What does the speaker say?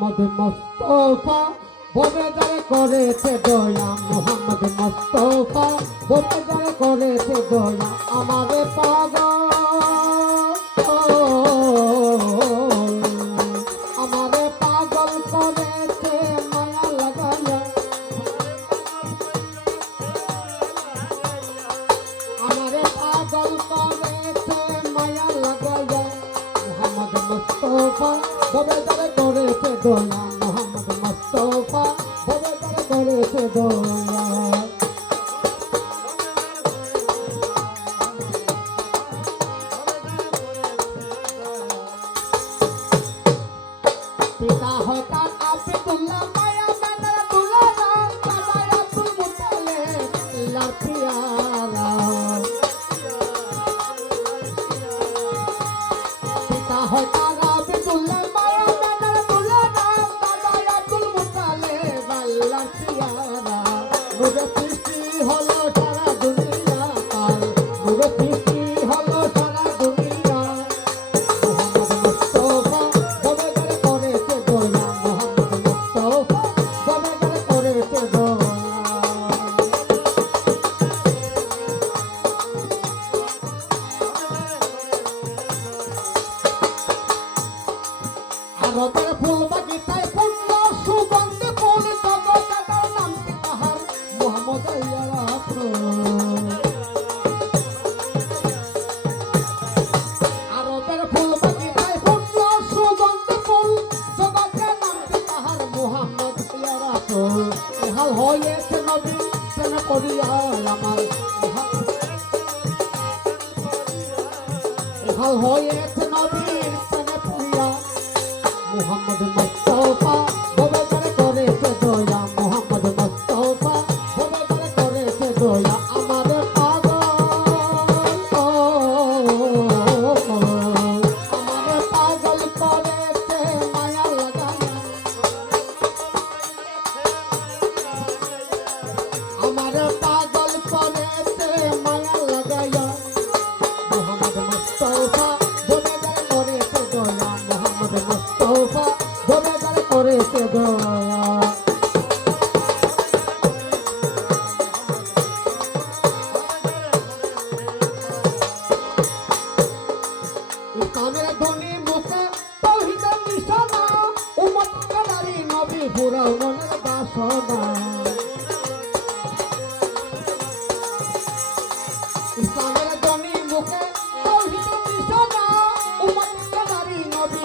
মোহাম্মদ মোস্তফা বলে যারে করেছে দয়া। মোহাম্মদ মোস্তফা বলে যারে করেছে দয়া। আমারে পাগল। আমারে পাগল করেছে, মায়া দয়া মোহাম্মদ মুস্তফা ববে যারে করেছে দয়া পিতা হঠাৎ আপনি তুল্লা মায়া মেনার তুলে না আব্দুল মুতালে লাঠিয়ারা পিতা হঠাৎ আরবের ফুল বাগিচায় পূর্ণ সুগন্ধি ফুল জগতের নাম তাহার মোহাম্মদ আরবের ফুল বাগিচায় পূর্ণ সুগন্ধি ফুল জগতের নাম তাহার মোহাম্মদ রাসূল হয়েছে নবী, প্রেম করিয়া আমার হাল হয়েছে পুরিয়া মোহাম্মদ মুস্তফা ববে করে করেছে দয়া, মোহাম্মদ মুস্তফা ববে করে করেছে দয়া আমাদের পাগল আমাদের পাগল করেছে মায়া লাগায়া আমাদের পাগল করেছে, মায়া লাগায়া। মোহাম্মদ মুস্তফা ইসলামের ধ্বনি মুখে তৌহিদের নিশানা উম্মত কাদারি নবী পুরাও মনের বাসনা। ইসলামের ধ্বনি মুখে তৌহিদের নিশানা উম্মত কাদারি নবী